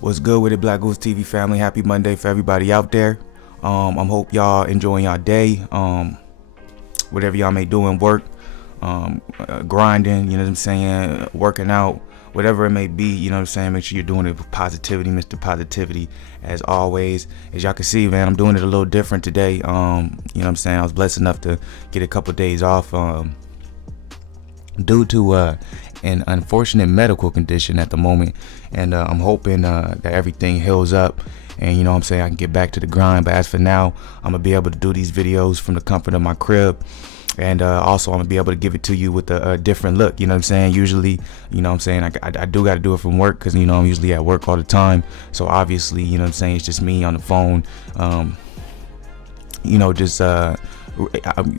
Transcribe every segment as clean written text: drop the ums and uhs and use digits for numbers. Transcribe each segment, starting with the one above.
What's good with it, BlakGooseTV family? Happy Monday for everybody out there. I'm hope y'all enjoying y'all day. Whatever y'all may do in work, grinding, you know what I'm saying, working out, whatever it may be, you know what I'm saying. Make sure you're doing it with positivity, Mr. Positivity, as always. As y'all can see, man, I'm doing it a little different today. You know what I'm saying. I was blessed enough to get a couple days off due to an unfortunate medical condition at the moment, and I'm hoping that everything heals up and, you know what I'm saying, I can get back to the grind. But as for now, I'm gonna be able to do these videos from the comfort of my crib, and also I'm gonna be able to give it to you with a different look, you know what I'm saying. Usually, you know what I'm saying, I do got to do it from work because, you know, I'm usually at work all the time, so obviously, you know what I'm saying, it's just me on the phone, you know, just I'm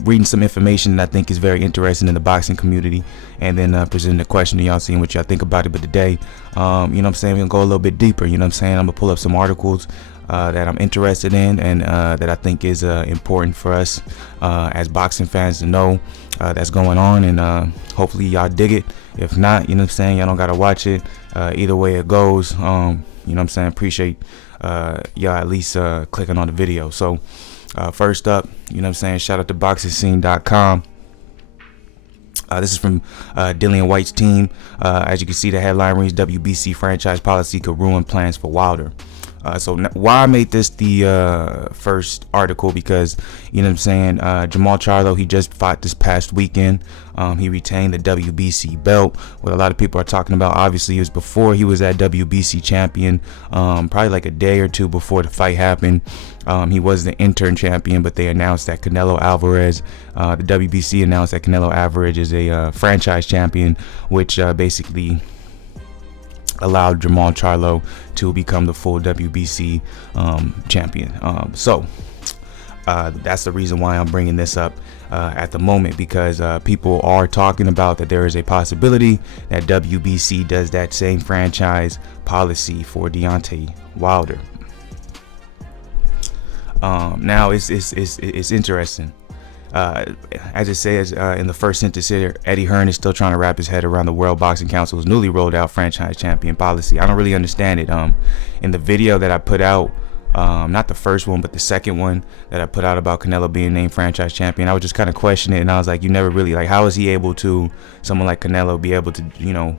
reading some information that I think is very interesting in the boxing community, and then presenting a question to y'all, seeing what y'all think about it. But today, you know what I'm saying, we're gonna go a little bit deeper, you know what I'm saying. I'm gonna pull up some articles that I'm interested in, and that I think is important for us as boxing fans to know that's going on, and hopefully y'all dig it. If not, you know what I'm saying, y'all don't gotta watch it. Either way it goes, you know what I'm saying, appreciate y'all at least clicking on the video. So first up, you know what I'm saying, shout out to boxingscene.com. This is from Dillian Whyte's team. As you can see, the headline reads, WBC Franchise Policy Could Ruin Plans for Wilder. So why I made this the first article, because, you know what I'm saying, Jermall Charlo, he just fought this past weekend. He retained the WBC belt. What a lot of people are talking about, obviously, it was before he was that WBC champion, probably like a day or two before the fight happened. He was the interim champion, but they announced that Canelo Alvarez, the WBC announced that Canelo Alvarez is a franchise champion, which basically allowed Jermall Charlo to become the full WBC champion. So that's the reason why I'm bringing this up at the moment, because people are talking about that there is a possibility that WBC does that same franchise policy for Deontay Wilder. Now it's interesting. As it says in the first sentence here, Eddie Hearn is still trying to wrap his head around the World Boxing Council's newly rolled out franchise champion policy. I don't really understand it. In the video that I put out, not the first one, but the second one that I put out about Canelo being named franchise champion, I was just kind of questioning it, and I was like, you never really, like, how is he able to, someone like Canelo, be able to, you know,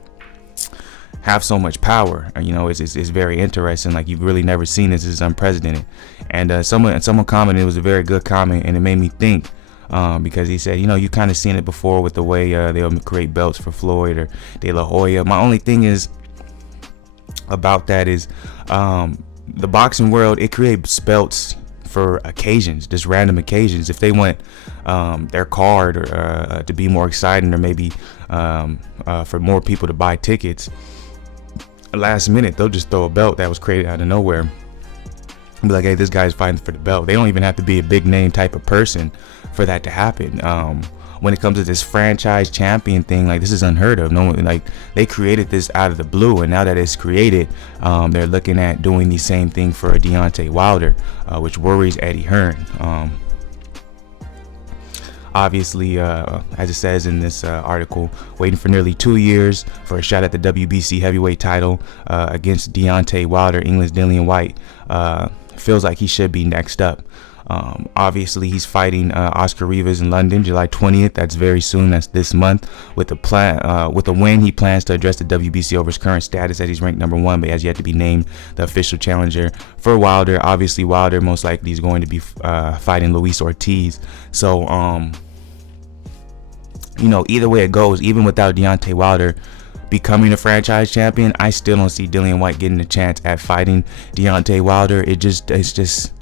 have so much power? You know, it's very interesting. Like, you've really never seen this. This is unprecedented. And someone commented, it was a very good comment, and it made me think, because he said, you know, you kind of seen it before with the way they'll create belts for Floyd or De La Hoya. My only thing is about that is the boxing world, it creates belts for occasions, just random occasions. If they want their card or to be more exciting, or maybe for more people to buy tickets, last minute they'll just throw a belt that was created out of nowhere and be like, hey, this guy's fighting for the belt. They don't even have to be a big name type of person for that to happen. When it comes to this franchise champion thing, like, this is unheard of. No one, like, they created this out of the blue, and now that it's created, they're looking at doing the same thing for Deontay Wilder, which worries Eddie Hearn. Obviously, as it says in this article, waiting for nearly 2 years for a shot at the WBC heavyweight title against Deontay Wilder, England's Dillian Whyte feels like he should be next up. Obviously, he's fighting Oscar Rivas in London, July 20th. That's very soon. That's this month. With a win, he plans to address the WBC over his current status, as he's ranked #1, but has yet to be named the official challenger for Wilder. Obviously, Wilder most likely is going to be fighting Luis Ortiz. So, you know, either way it goes, even without Deontay Wilder becoming a franchise champion, I still don't see Dillian Whyte getting a chance at fighting Deontay Wilder. It's just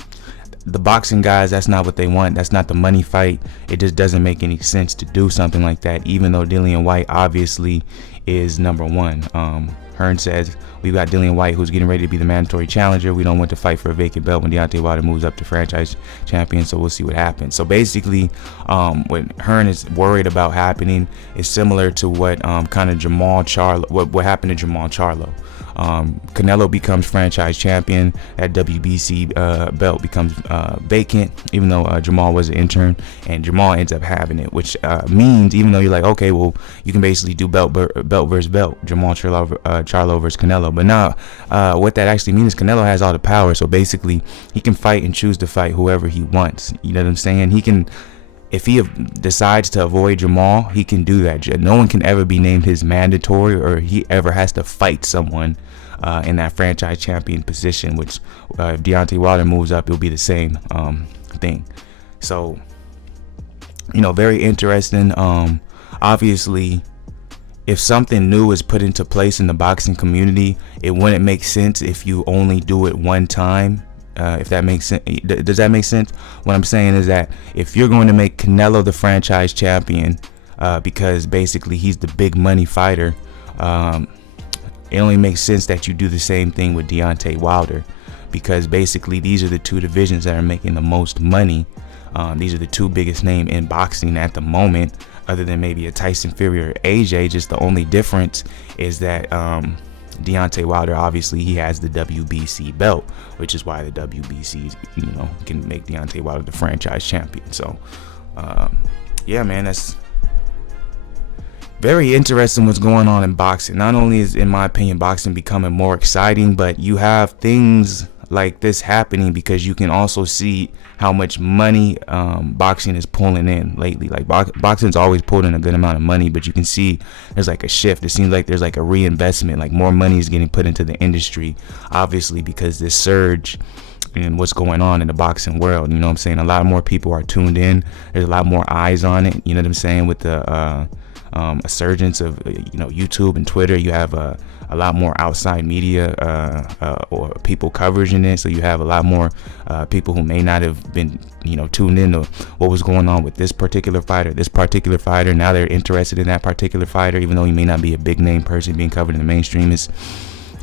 the boxing guys, that's not what they want. That's not the money fight. It just doesn't make any sense to do something like that, even though Dillian Whyte obviously is #1. Hearn says, we've got Dillian Whyte, who's getting ready to be the mandatory challenger. We don't want to fight for a vacant belt when Deontay Wilder moves up to franchise champion, so we'll see what happens. So basically, what Hearn is worried about happening is similar to what kind of Jermall Charlo, what happened to Jermall Charlo. Canelo becomes franchise champion. That WBC belt becomes vacant, even though Jermall was an intern, and Jermall ends up having it, which means, even though you're like, okay, well, you can basically do belt versus belt, Jermall Charlo versus Canelo. But now, what that actually means is Canelo has all the power. So basically, he can fight and choose to fight whoever he wants. You know what I'm saying? He can. If he decides to avoid Jermall, he can do that. No one can ever be named his mandatory, or he ever has to fight someone in that franchise champion position, which if Deontay Wilder moves up, it'll be the same thing. So, you know, very interesting. Obviously, if something new is put into place in the boxing community, it wouldn't make sense if you only do it one time. If that makes sense. Does that make sense? What I'm saying is that if you're going to make Canelo the franchise champion, because basically he's the big money fighter, it only makes sense that you do the same thing with Deontay Wilder, because basically these are the two divisions that are making the most money. These are the two biggest names in boxing at the moment, other than maybe a Tyson Fury or AJ. Just the only difference is that Deontay Wilder, obviously, he has the WBC belt, which is why the WBC, you know, can make Deontay Wilder the franchise champion. So, yeah, man, that's very interesting what's going on in boxing. Not only is, in my opinion, boxing becoming more exciting, but you have things like this happening because you can also see how much money boxing is pulling in lately. Like boxing's always pulled in a good amount of money, but you can see there's like a shift. It seems like there's like a reinvestment, like more money is getting put into the industry, obviously because this surge in what's going on in the boxing world. You know what I'm saying? A lot more people are tuned in. There's a lot more eyes on it. You know what I'm saying? With the a surgence of YouTube and Twitter, you have a lot more outside media or people coverage in it. So you have a lot more people who may not have been tuned in to what was going on with this particular fighter. Now they're interested in that particular fighter, even though he may not be a big name person being covered in the mainstream. It's,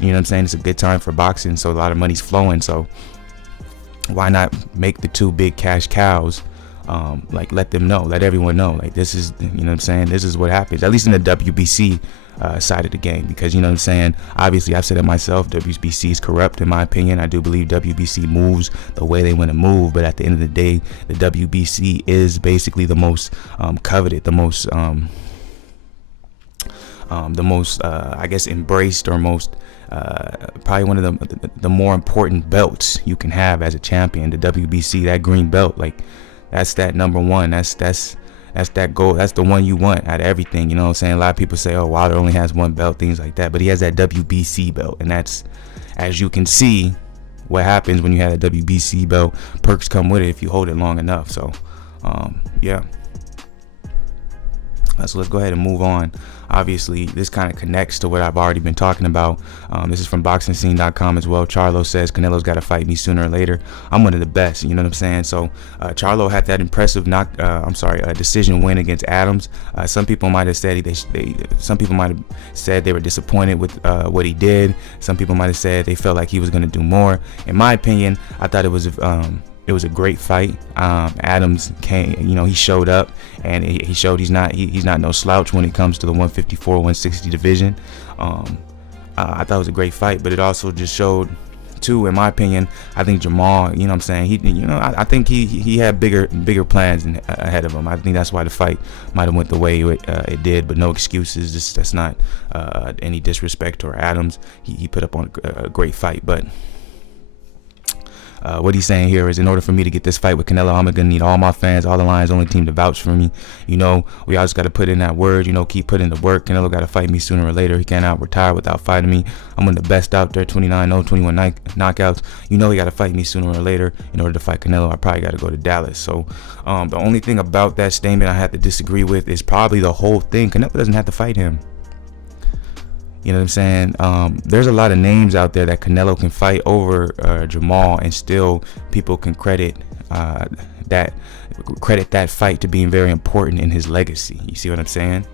you know what I'm saying, it's a good time for boxing, so a lot of money's flowing. So why not make the two big cash cows, like let everyone know, like this is, you know what I'm saying, this is what happens, at least in the WBC side of the game, because you know what I'm saying, obviously I've said it myself, WBC is corrupt in my opinion. I do believe WBC moves the way they want to move, but at the end of the day, the WBC is basically the most coveted, the most I guess embraced, or most probably one of the more important belts you can have as a champion. The WBC, that green belt, like that's that number one. That's that goal. That's the one you want out of everything. You know what I'm saying? A lot of people say, oh, Wilder only has one belt, things like that, but he has that WBC belt, and that's, as you can see, what happens when you have a WBC belt. Perks come with it if you hold it long enough. So yeah, so let's go ahead and move on. Obviously, this kind of connects to what I've already been talking about. This is from BoxingScene.com as well. Charlo says Canelo's got to fight me sooner or later. I'm one of the best. You know what I'm saying? So Charlo had that impressive decision win against Adams. Some people might have said they were disappointed with what he did. Some people might have said they felt like he was going to do more. In my opinion, I thought it was a great fight. Adams came, he showed up, and he showed he's not no slouch when it comes to the 154-160 division. I thought it was a great fight, but it also just showed, too, in my opinion, I think Jermall, you know what I'm saying, I think he had bigger plans ahead of him. I think that's why the fight might have went the way it did, but no excuses. That's not any disrespect to Adams. He put up on a great fight, but what he's saying here is, in order for me to get this fight with Canelo, I'm gonna need all my fans, all the Lions only team to vouch for me. We all just gotta put in that word, keep putting the work. Canelo gotta fight me sooner or later. He cannot retire without fighting me. I'm one of the best out there, 29-0, 21 knockouts. He gotta fight me sooner or later. In order to fight Canelo, I probably gotta go to Dallas. So the only thing about that statement I have to disagree with is probably the whole thing. Canelo doesn't have to fight him. You know what I'm saying? There's a lot of names out there that Canelo can fight over Jermall, and still people can credit that fight to being very important in his legacy. You see what I'm saying?